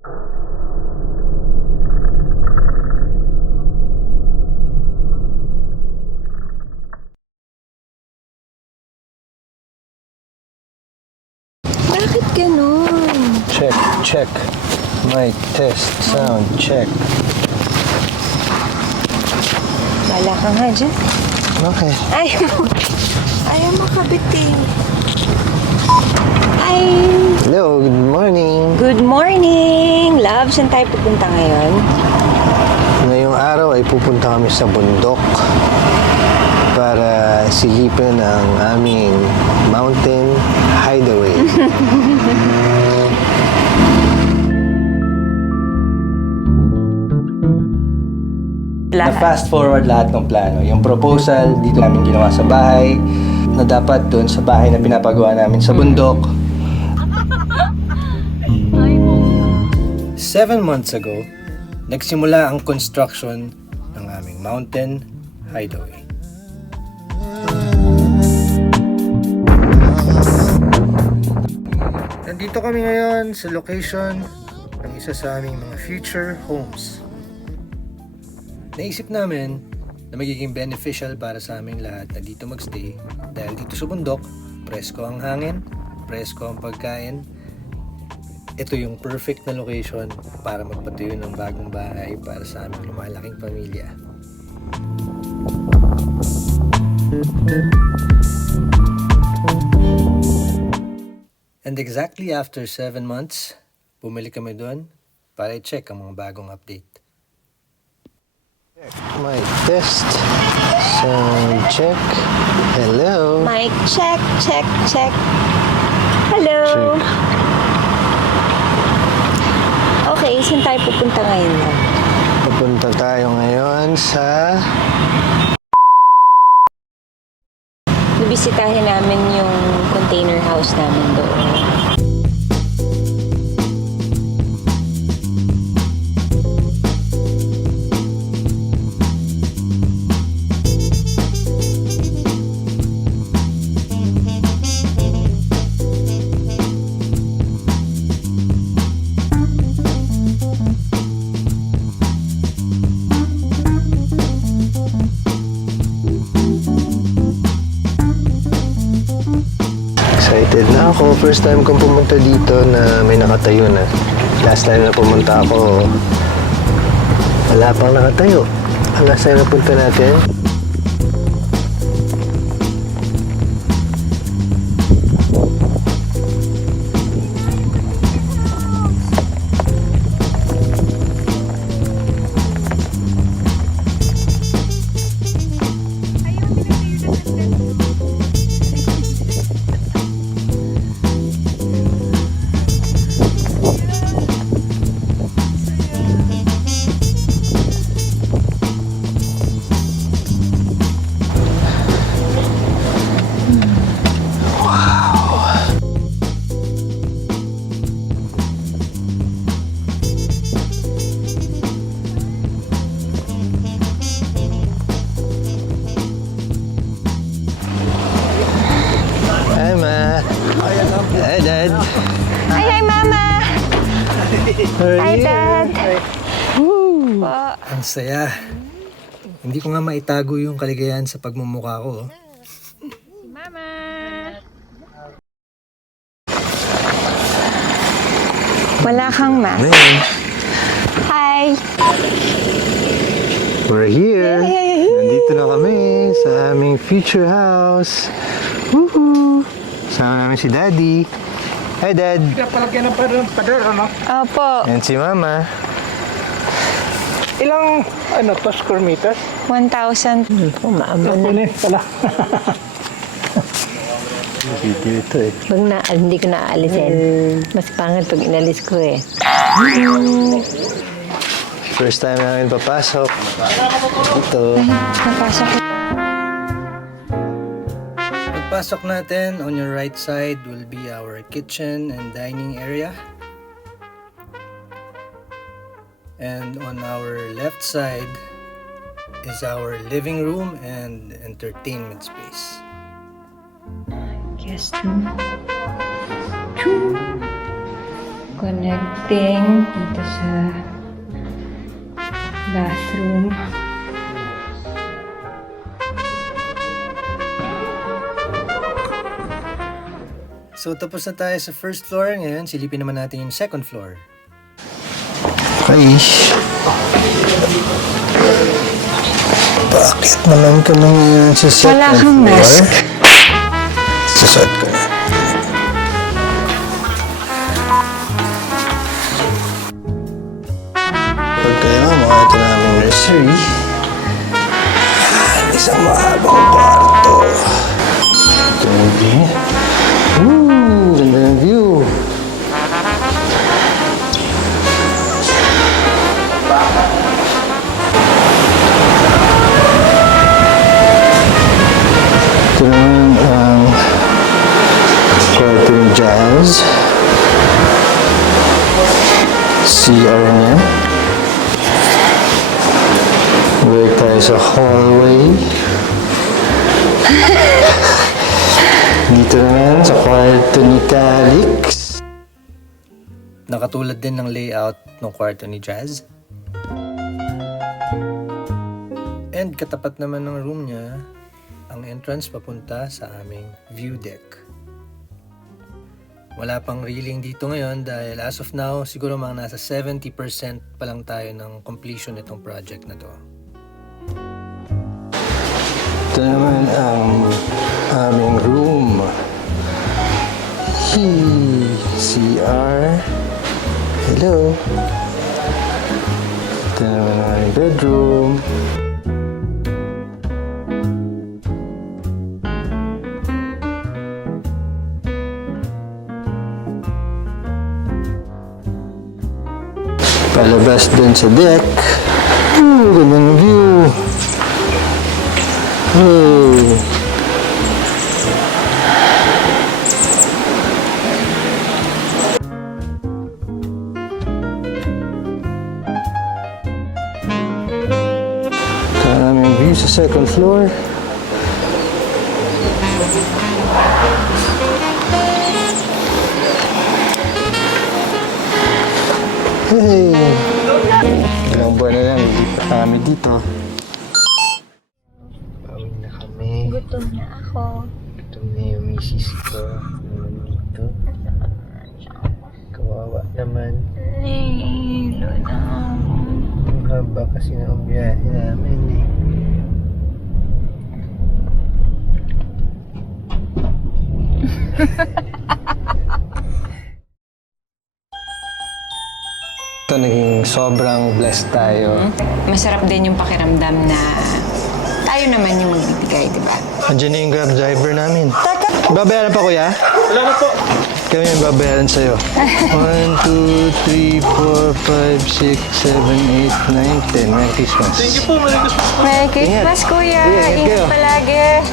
Bakit ganun? Check. Mic test, sound check. Wala ka nga dyan. Okay. Ayaw makabit eh. Hi! Hello, good morning. Good morning! Love, saan tayo pupunta ngayon? Ngayong araw ay pupunta kami sa bundok para silipin ang aming mountain hideaway. Na-fast forward lahat ng plano. Yung proposal, dito namin ginawa sa bahay, na dapat doon sa bahay na pinapagawa namin sa bundok. 7 months ago, nagsimula ang construction ng aming mountain hideaway. Nandito kami ngayon sa location ng isa sa aming mga future homes. Naisip namin na magiging beneficial para sa aming lahat na dito magstay dahil dito sa bundok, presko ang hangin, presko ang pagkain. Ito yung perfect na location para magpatayo ng bagong bahay para sa aming lumalaking pamilya. And exactly after 7 months, bumalik kami doon para i-check ang mga bagong update. Mic test, sound check. Hello. Mic check. Hello! Check. Okay, saan tayo pupunta ngayon? Pupunta tayo ngayon sa... Bibisitahin namin yung container house namin doon. Excited na ako. First time kong pumunta dito na may nakatayo na. Last time na pumunta ako, wala pang nakatayo. Ang last time na punta natin, hi ma. Hi dad. Hi, Mama! Hi, Dad! Woo! Ang saya. Hindi ko nga maitago yung kaligayahan sa pagmumukha ko. Mama! Wala kang mask. Ngayon, Hi! we're here. Nandito na kami sa aming future house. Woohoo! Sama namin si Daddy. Hi Dad. Palagyan ng pader, ano? Opo, And si Mama. Ilang, square meters? 1,000. Kunin pala. Video ito eh. Hindi ko naaalisin. Mas pangit pag inalis ko eh. First time namin papasok. Ito. Napasok ko. Pagpasok natin, on your right side will be our kitchen and dining area. And on our left side is our living room and entertainment space. Guest room. Connecting dito sa bathroom. So tapos na tayo sa first floor. Ngayon, silipin naman natin yung second floor. Ay. Bakit naman kami ngayon sa second Wala kang floor? mask. Susot ko na. Pagkaya mga ito namin nursery. Isang mahabang kwarto. Ito yung view. Ganda ng view. Ito naman ang kwarto ng Jazz. CR niya. Balik tayo sa hallway. Dito naman sa kwarto ni Calix. Nakatulad din ng layout ng kwarto ni Jazz. And katapat naman ng room niya, ang entrance papunta sa aming view deck. Wala pang reeling dito ngayon dahil as of now, siguro mga nasa 70% pa lang tayo ng completion nitong project na to. Ito naman ang aming room. CR. Hello. Ito naman ang aming bedroom. Palabas dun sa deck. Gandang view. Ito ang aming view sa second floor. Hey! Ilang buwan na lang, lilipat na kami dito. Pauwi na kami. Gutom na ako. Gutom na yung misis ko. Dito. Kawawa naman. Nahihilo na ako. Ang haba kasi ng biyahe namin eh. Ito, naging sobrang blessed tayo. Masarap din yung pakiramdam na tayo naman yung magbibigay, di ba? Andiyan na yung grab driver namin. Babayaran pa, kuya? Wala na po. Kami yung babayaran sa'yo. 1, 2, 3, 4, 5, 6, 7, 8, 9, 10. Merry Christmas. Thank you po, Merry Christmas. Merry Christmas, Kuya. Ingat kayo. Ingat palagi.